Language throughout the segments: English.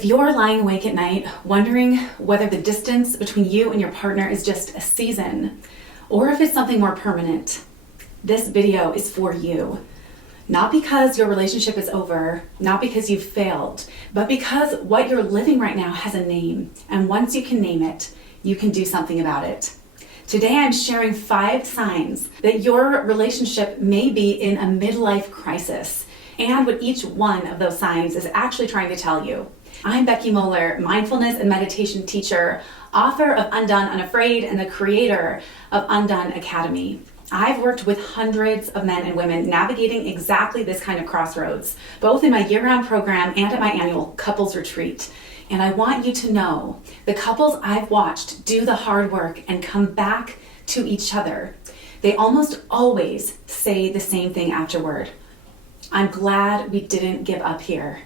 If you're lying awake at night wondering whether the distance between you and your partner is just a season, or if it's something more permanent, this video is for you. Not because your relationship is over, not because you've failed, but because what you're living right now has a name, and once you can name it, you can do something about it. Today I'm sharing 5 signs that your relationship may be in a midlife crisis, and what each one of those signs is actually trying to tell you. I'm Becky Moller, mindfulness and meditation teacher, author of Undone, Unafraid, and the creator of Undone Academy. I've worked with hundreds of men and women navigating exactly this kind of crossroads, both in my year-round program and at my annual couples retreat. And I want you to know the couples I've watched do the hard work and come back to each other. They almost always say the same thing afterward. I'm glad we didn't give up here.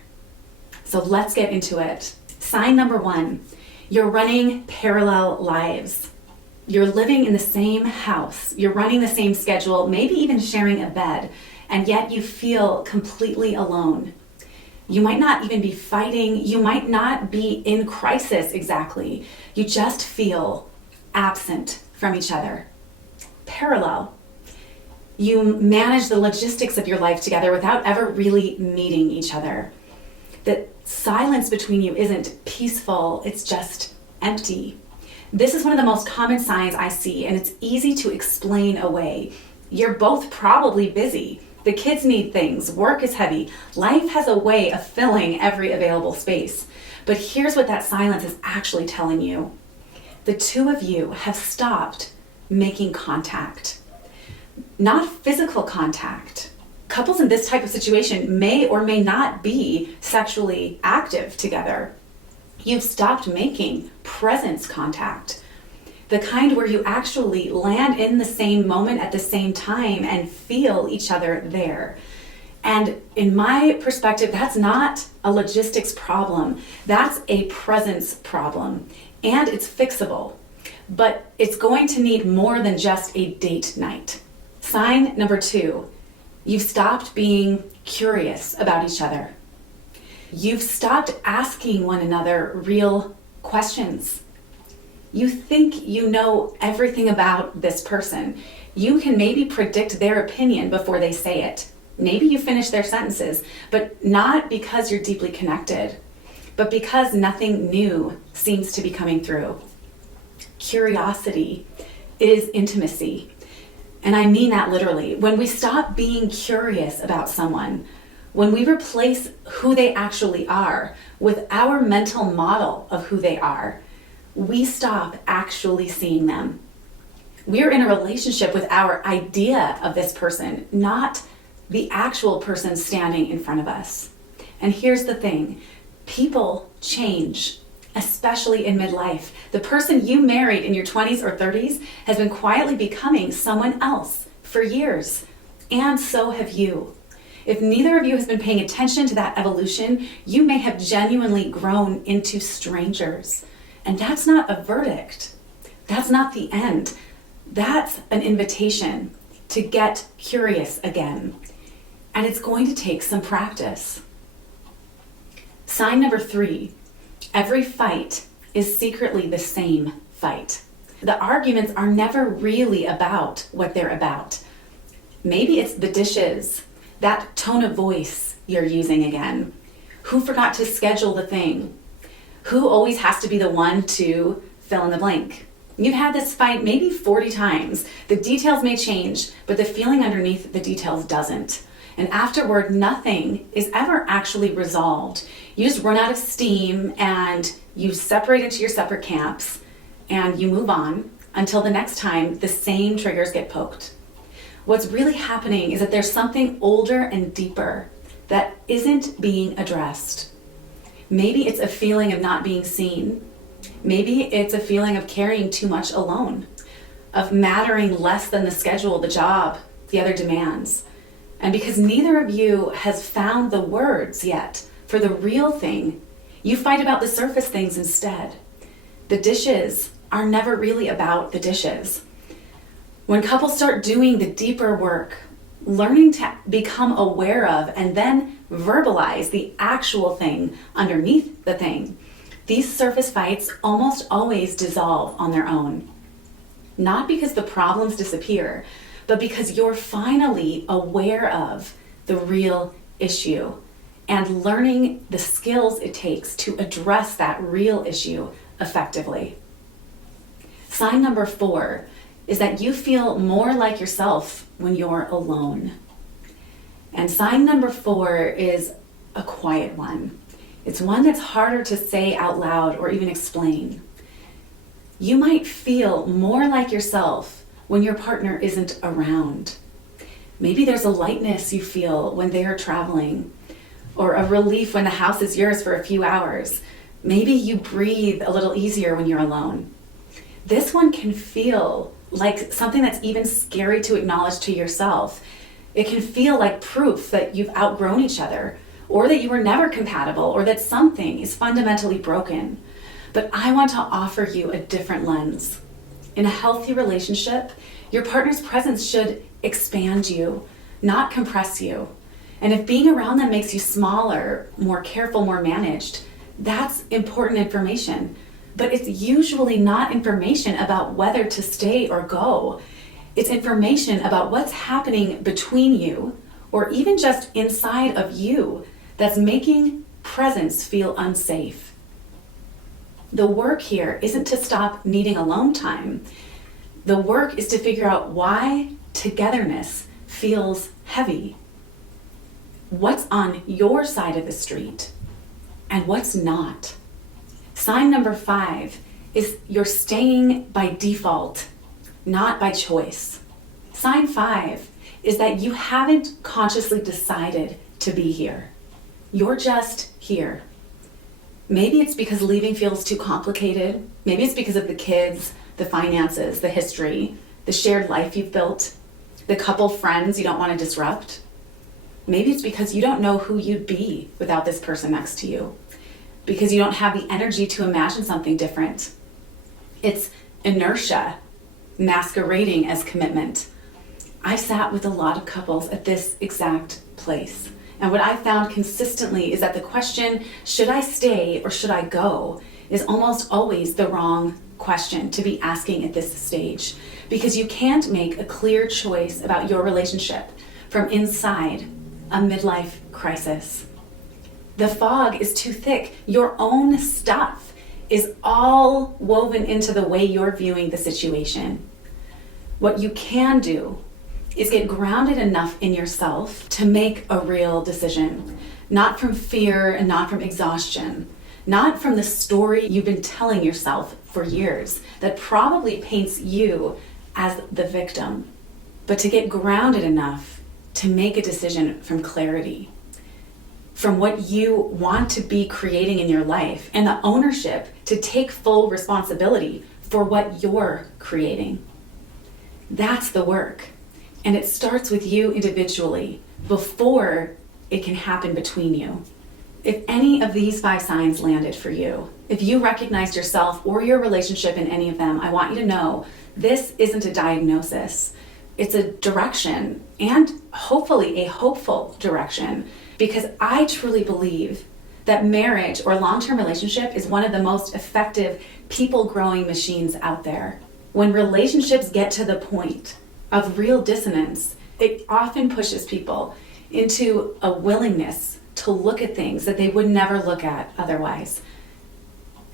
So let's get into it. Sign number 1, you're running parallel lives. You're living in the same house, you're running the same schedule, maybe even sharing a bed, and yet you feel completely alone. You might not even be fighting, you might not be in crisis exactly. You just feel absent from each other. Parallel. You manage the logistics of your life together without ever really meeting each other. The silence between you isn't peaceful, it's just empty. This is one of the most common signs I see, and it's easy to explain away. You're both probably busy. The kids need things, work is heavy. Life has a way of filling every available space. But here's what that silence is actually telling you. The two of you have stopped making contact. Not physical contact. Couples in this type of situation may or may not be sexually active together. You've stopped making presence contact, the kind where you actually land in the same moment at the same time and feel each other there. And in my perspective, that's not a logistics problem. That's a presence problem, and it's fixable. But it's going to need more than just a date night. Sign number 2, you've stopped being curious about each other. You've stopped asking one another real questions. You think you know everything about this person. You can maybe predict their opinion before they say it. Maybe you finish their sentences, but not because you're deeply connected, but because nothing new seems to be coming through. Curiosity is intimacy. And I mean that literally. When we stop being curious about someone, when we replace who they actually are with our mental model of who they are, we stop actually seeing them. We're in a relationship with our idea of this person, not the actual person standing in front of us. And here's the thing, people change, especially in midlife. The person you married in your 20s or 30s has been quietly becoming someone else for years, and so have you. If neither of you has been paying attention to that evolution, you may have genuinely grown into strangers. And that's not a verdict. That's not the end. That's an invitation to get curious again. And it's going to take some practice. Sign number 3, every fight is secretly the same fight. The arguments are never really about what they're about. Maybe it's the dishes, that tone of voice you're using again. Who forgot to schedule the thing? Who always has to be the one to fill in the blank? You've had this fight maybe 40 times. The details may change, but the feeling underneath the details doesn't. And afterward, nothing is ever actually resolved. You just run out of steam and you separate into your separate camps and you move on until the next time the same triggers get poked. What's really happening is that there's something older and deeper that isn't being addressed. Maybe it's a feeling of not being seen. Maybe it's a feeling of carrying too much alone, of mattering less than the schedule, the job, the other demands. And because neither of you has found the words yet for the real thing, you fight about the surface things instead. The dishes are never really about the dishes. When couples start doing the deeper work, learning to become aware of and then verbalize the actual thing underneath the thing, these surface fights almost always dissolve on their own. Not because the problems disappear, but because you're finally aware of the real issue and learning the skills it takes to address that real issue effectively. Sign number 4 is that you feel more like yourself when you're alone. And sign number 4 is a quiet one. It's one that's harder to say out loud or even explain. You might feel more like yourself when your partner isn't around. Maybe there's a lightness you feel when they are traveling, or a relief when the house is yours for a few hours. Maybe you breathe a little easier when you're alone. This one can feel like something that's even scary to acknowledge to yourself. It can feel like proof that you've outgrown each other, or that you were never compatible, or that something is fundamentally broken. But I want to offer you a different lens. In a healthy relationship, your partner's presence should expand you, not compress you. And if being around them makes you smaller, more careful, more managed, that's important information. But it's usually not information about whether to stay or go. It's information about what's happening between you, or even just inside of you, that's making presence feel unsafe. The work here isn't to stop needing alone time. The work is to figure out why togetherness feels heavy. What's on your side of the street and what's not. Sign number 5 is you're staying by default, not by choice. Sign 5 is that you haven't consciously decided to be here. You're just here. Maybe it's because leaving feels too complicated. Maybe it's because of the kids, the finances, the history, the shared life you've built, the couple friends you don't want to disrupt. Maybe it's because you don't know who you'd be without this person next to you, because you don't have the energy to imagine something different. It's inertia masquerading as commitment. I sat with a lot of couples at this exact place. And what I found consistently is that the question, should I stay or should I go, is almost always the wrong question to be asking at this stage, because you can't make a clear choice about your relationship from inside a midlife crisis. The fog is too thick. Your own stuff is all woven into the way you're viewing the situation. What you can do is get grounded enough in yourself to make a real decision, not from fear and not from exhaustion, not from the story you've been telling yourself for years that probably paints you as the victim, but to get grounded enough to make a decision from clarity, from what you want to be creating in your life, and the ownership to take full responsibility for what you're creating. That's the work. And it starts with you individually before it can happen between you. If any of these 5 signs landed for you, if you recognized yourself or your relationship in any of them, I want you to know this isn't a diagnosis. It's a direction, and hopefully a hopeful direction, because I truly believe that marriage or long-term relationship is one of the most effective people-growing machines out there. When relationships get to the point of real dissonance, it often pushes people into a willingness to look at things that they would never look at otherwise,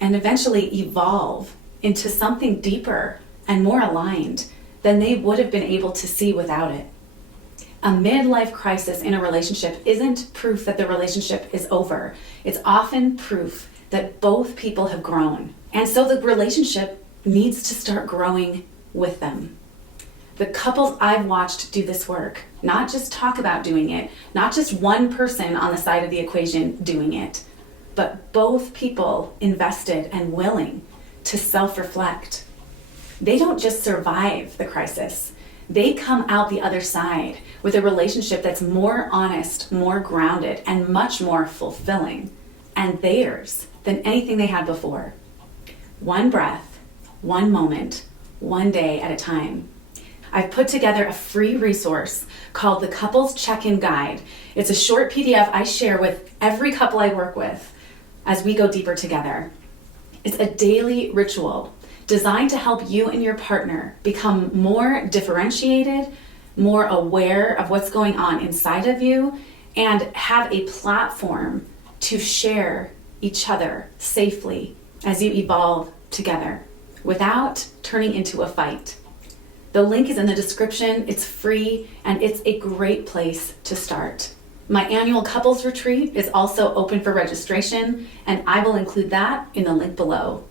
and eventually evolve into something deeper and more aligned than they would have been able to see without it. A midlife crisis in a relationship isn't proof that the relationship is over. It's often proof that both people have grown. And so the relationship needs to start growing with them. The couples I've watched do this work, not just talk about doing it, not just one person on the side of the equation doing it, but both people invested and willing to self-reflect. They don't just survive the crisis. They come out the other side with a relationship that's more honest, more grounded, and much more fulfilling and theirs than anything they had before. One breath, one moment, one day at a time. I've put together a free resource called the Couples Check-In Guide. It's a short PDF I share with every couple I work with as we go deeper together. It's a daily ritual designed to help you and your partner become more differentiated, more aware of what's going on inside of you, and have a platform to share each other safely as you evolve together without turning into a fight. The link is in the description. It's free and it's a great place to start. My annual couples retreat is also open for registration, and I will include that in the link below.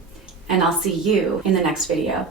And I'll see you in the next video.